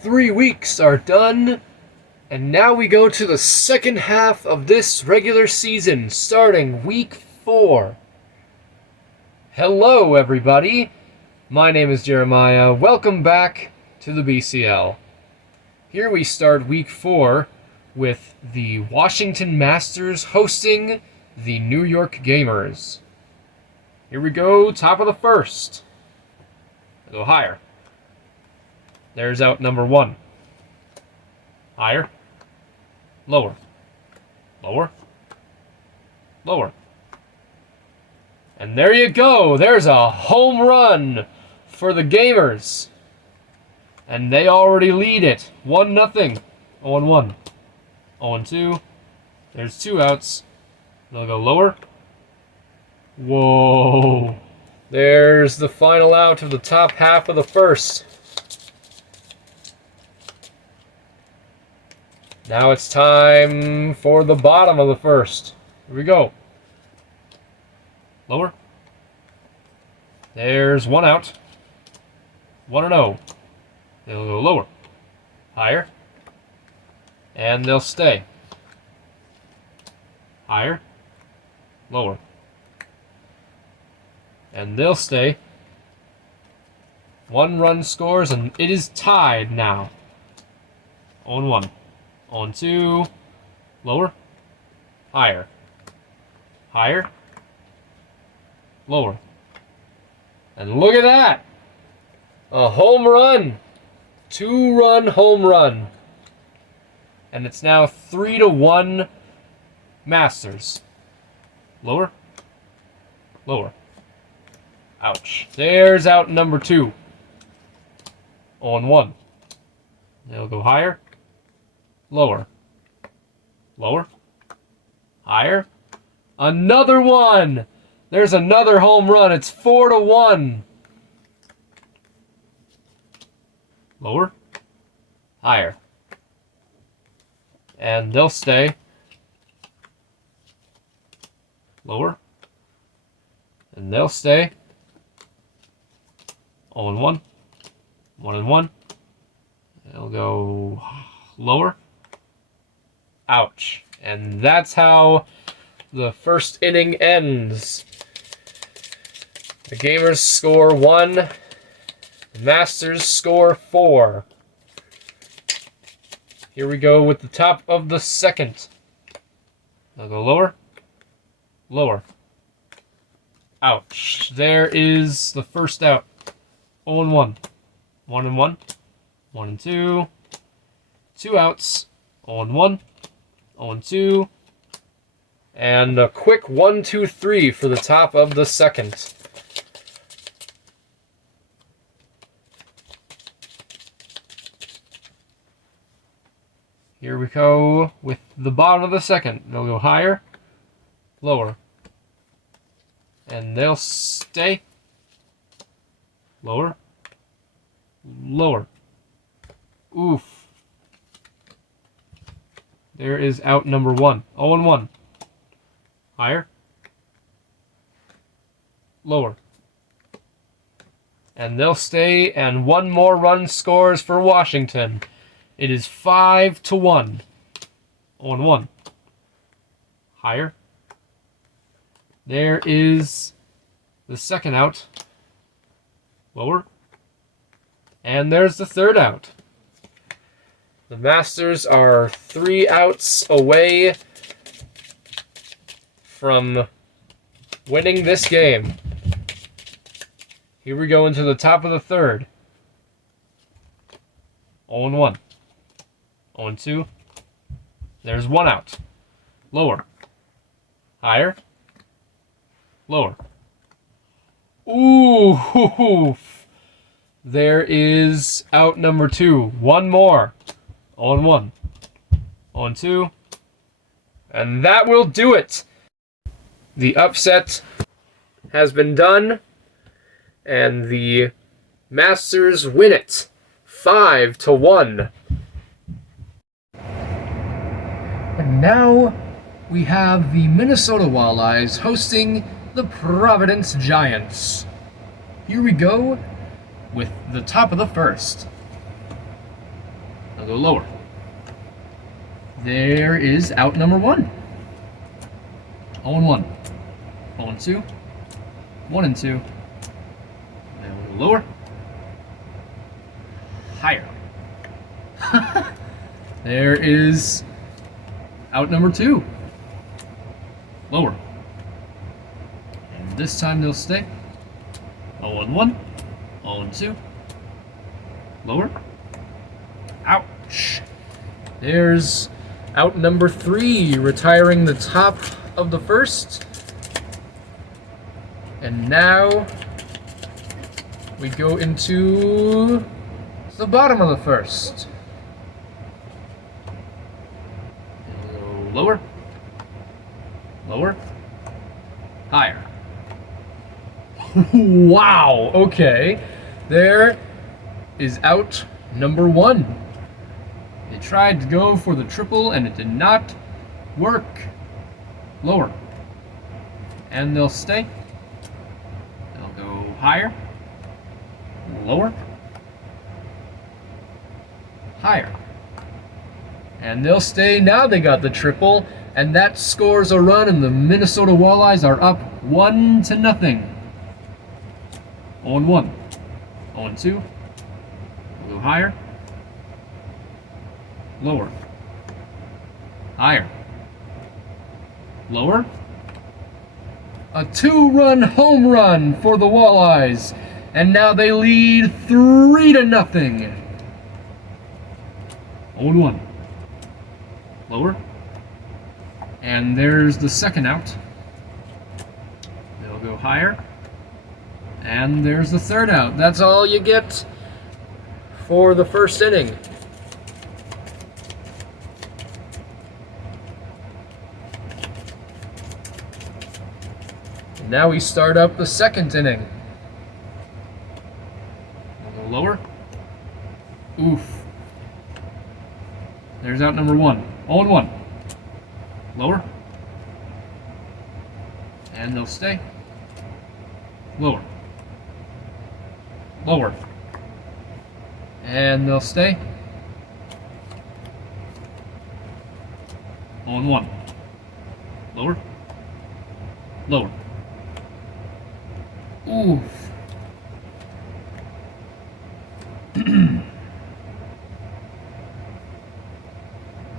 3 weeks are done, and now we go to the second half of this regular season, starting week 4. Hello, everybody. My name is Jeremiah. Welcome back to the BCL. Here we start week 4 with the Washington Masters hosting the New York Gamers. Here we go, top of the first. Go higher. There's out number 1. Higher. Lower. Lower. Lower. And there you go. There's a home run for the Gamers. And they already lead it. 1-0. 0-1. 0-2. There's 2 outs. They'll go lower. Whoa. There's the final out of the top half of the first. Now it's time for the bottom of the first. Here we go. Lower. There's 1 out. 1-0. They'll go lower. Higher. And they'll stay. Higher. Lower. And they'll stay. 1 run scores, and it is tied now. 0-1. 0-2. Lower. Higher. Higher. Lower. And look at that! A home run! 2-run home run. And it's now 3-1 Masters. Lower. Lower. Ouch. There's out number 2. 0-1. They'll go higher. Lower. Lower. Higher. Another one! There's another home run. It's 4-1. Lower. Higher. And they'll stay. Lower. And they'll stay. 0-1. 1-1. They'll go lower. Ouch. And that's how the first inning ends. The Gamers score 1. The Masters score 4. Here we go with the top of the second. They'll go lower. Lower. Ouch. There is the first out. 0-1. 1-1. 1-2. 2 outs. 0-1. 0-2. And a quick 1-2-3 for the top of the second. Here we go with the bottom of the second. They'll go higher, lower. And they'll stay. Lower. Lower. Oof. There is out number 1. 0-1. Higher. Lower. And they'll stay, and 1 more run scores for Washington. It is 5-1. 0-1. Higher. There is the second out. Lower. And there's the third out. The Masters are 3 outs away from winning this game. Here we go into the top of the third. 0-1. 0-2. There's 1 out. Lower. Higher. Lower. Ooh. There is out number 2. 1 more. 0-1. 0-2. And that will do it. The upset has been done. And the Masters win it. 5-1. And now we have the Minnesota Walleyes hosting the Providence Giants. Here we go with the top of the first. They'll go lower. There is out number 1. 0-1. 0-2. 1-2. And we'll go lower. Higher. There is out number 2. Lower. And this time they'll stay. 0-1. 0-2. Lower. Ouch. There's out number 3, retiring the top of the first. And now we go into the bottom of the first. Lower. Lower. Higher. Wow, okay. There is out number 1. They tried to go for the triple and it did not work. Lower. And they'll stay. They'll go higher. Lower. Higher. And they'll stay. Now they got the triple, and that scores a run, and the Minnesota Walleyes are up 1-0. 0-1. 0-2. We'll go higher. Lower. Higher. Lower. A 2-run home run for the Walleyes, and now they lead 3-0. 0-1. Lower. And there's the second out. They'll go higher. And there's the third out. That's all you get for the first inning. Now we start up the second inning. We'll go lower. Oof. There's out number 1. 0-1. Lower. And they'll stay. Lower. Lower. And they'll stay. 0-1. Lower. Lower. Oof.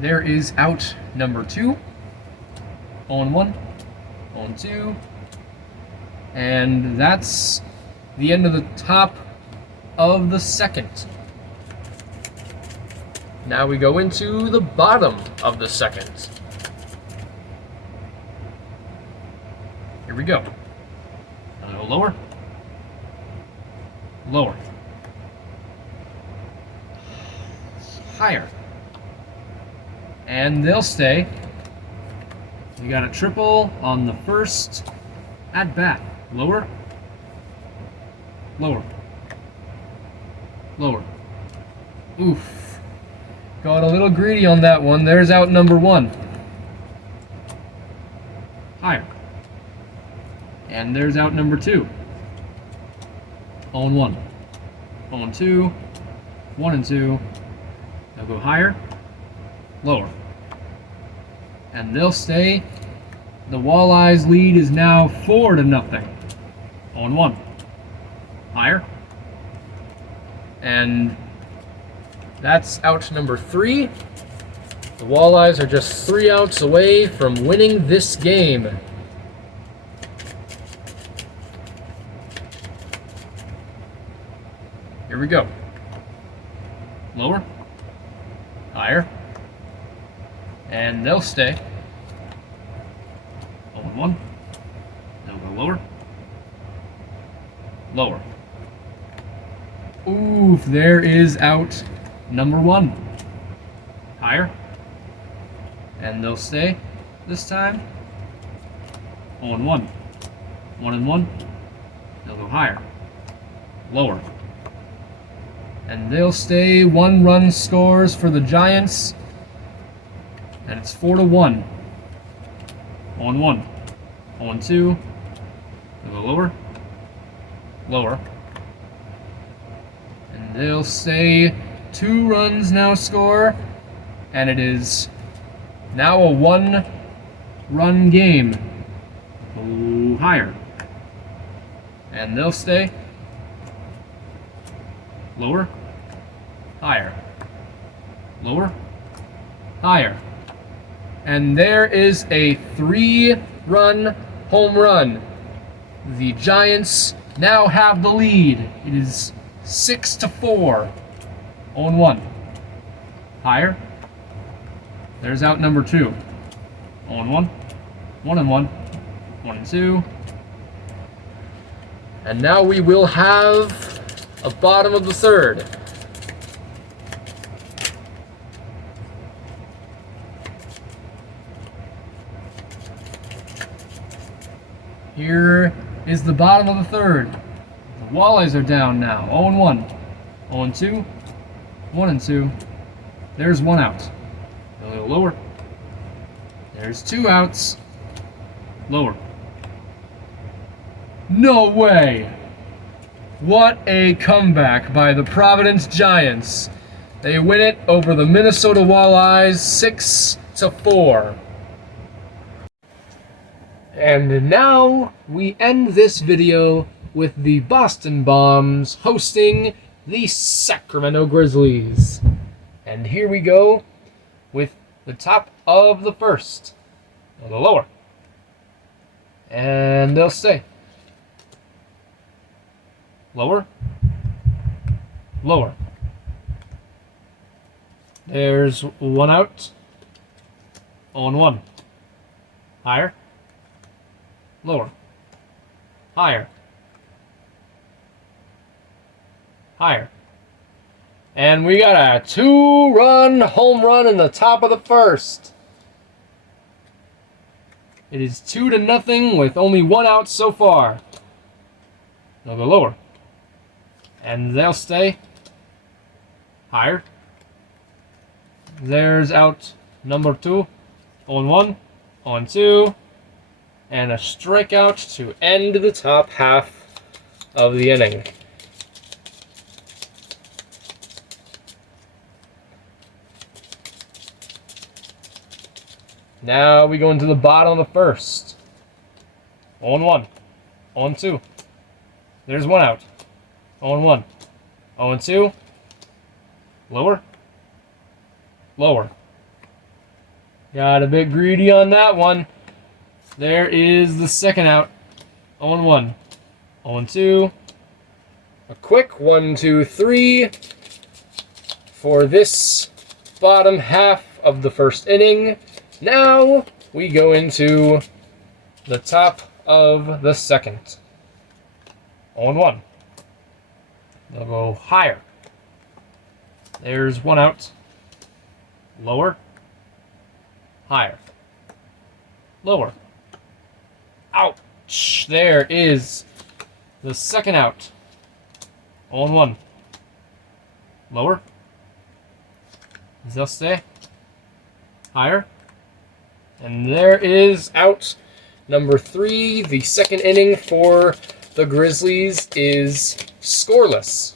There is out number 2. 0-1. 0-2. And that's the end of the top of the second. Now we go into the bottom of the second. Here we go. A little lower. Lower. Higher. And they'll stay. We got a triple on the first at bat. Lower. Lower. Lower. Oof. Got a little greedy on that one. There's out number 1. Higher. And there's out number 2. 0-1. 0-2. 1-2. They'll go higher. Lower. And they'll stay. The Walleyes lead is now 4-0. 0-1. Higher. And that's out number 3. The Walleyes are just 3 outs away from winning this game. Here we go. Lower. Higher. And they'll stay. 0-1. They'll go lower. Lower. Oof, there is out number 1. Higher. And they'll stay this time. 0-1. 1-1. They'll go higher. Lower. And they'll stay. 1 run scores for the Giants. And it's 4-1. 0-1. 0-2. They'll go lower. Lower. And they'll stay 2 runs now score, and it is now a 1-run game. Oh, higher. And they'll stay. Lower. Higher. Lower. Higher. And there is a 3-run home run. The Giants now have the lead. It is 6-4. 0-1. Higher. There's out number 2. 0-1. 1-1. 1-2. And now we will have a bottom of the 3rd. Here is the bottom of the 3rd. The Walleyes are down now. 0-1. 0-2. 1-2. There's 1 out. A little lower. There's 2 outs. Lower. No way! What a comeback by the Providence Giants. They win it over the Minnesota Walleyes 6-4. And now we end this video with the Boston Bombs hosting the Sacramento Grizzlies. And here we go with the top of the 1st. A little lower. And they'll stay. Lower. Lower. There's 1 out. 0-1. Higher. Lower. Higher. Higher. And we got a 2-run home run in the top of the 1st. It is 2-0 with only 1 out so far. They'll go lower. And they'll stay. Higher. There's out number 2. 0-1. 0-2. And a strikeout to end the top half of the inning. Now we go into the bottom of the 1st. 0-1. 0-2. There's 1 out. 0-1. 0-2. Lower. Lower. Got a bit greedy on that one. There is the 2nd out. 0-1. 0-2. A quick 1-2-3 for this bottom half of the 1st inning. Now we go into the top of the 2nd. 0-1. They'll go higher. There's 1 out. Lower. Higher. Lower. Ouch! There is the 2nd out. 0-1. Lower. They'll stay. Higher. And there is out number 3. The 2nd inning for the Grizzlies is scoreless.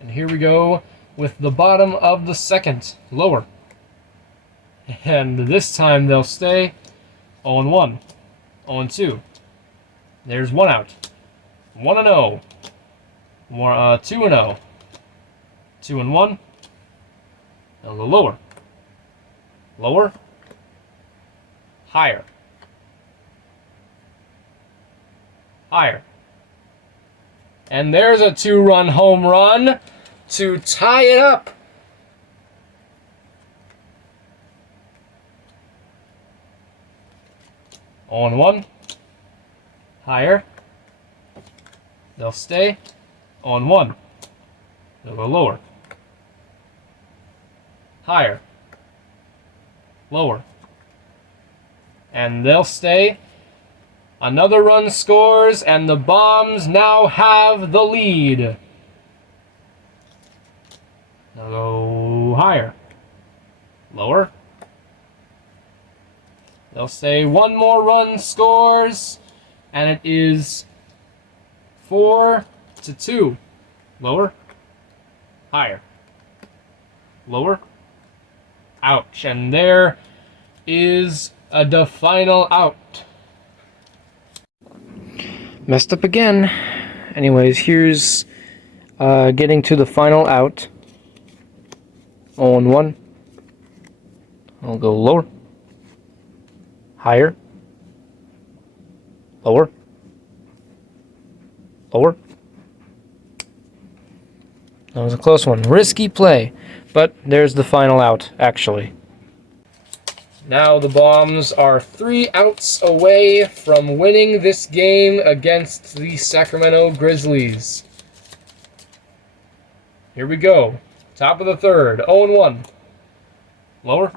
And here we go with the bottom of the 2nd. Lower. And this time they'll stay. 0-1. 0-2. There's 1 out. 1-0. 2-0. 2-1. A little lower. Lower. Higher. Higher. And there's a 2-run home run to tie it up. On 1. Higher. They'll stay. On 1. They'll go lower. Higher. Lower. And they'll stay. Another run scores, and the Bombs now have the lead. They'll go higher. Lower. They'll say 1 more run scores, and it is 4-2. Lower. Higher. Lower. Ouch. And there is the final out. Messed up again. Anyways, here's getting to the final out. 0-1. I'll go lower. Higher. Lower. Lower. That was a close one. Risky play. But there's the final out, actually. Now the Bombs are 3 outs away from winning this game against the Sacramento Grizzlies. Here we go. Top of the third. 0-1. Lower.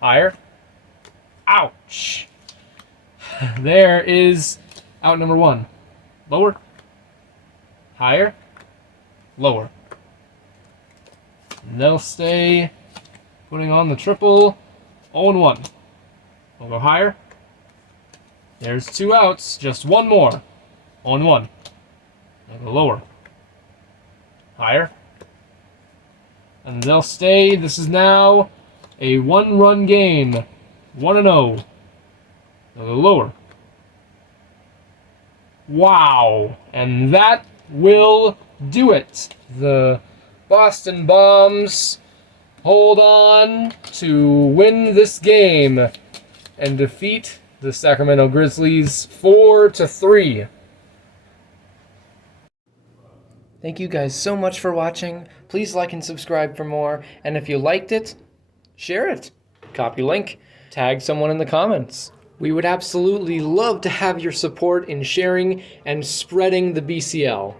Higher. Ouch. There is out number 1. Lower. Higher. Lower. And they'll stay putting on the triple. 0-1. We'll go higher. There's 2 outs. Just 1 more. 0-1. I'll go lower. Higher. And they'll stay. This is now a 1-run game. 1-0. I'll go lower. Wow. And that will do it. The Boston Bombs hold on to win this game and defeat the Sacramento Grizzlies 4-3. Thank you guys so much for watching. Please like and subscribe for more. And if you liked it, share it. Copy link. Tag someone in the comments. We would absolutely love to have your support in sharing and spreading the BCL.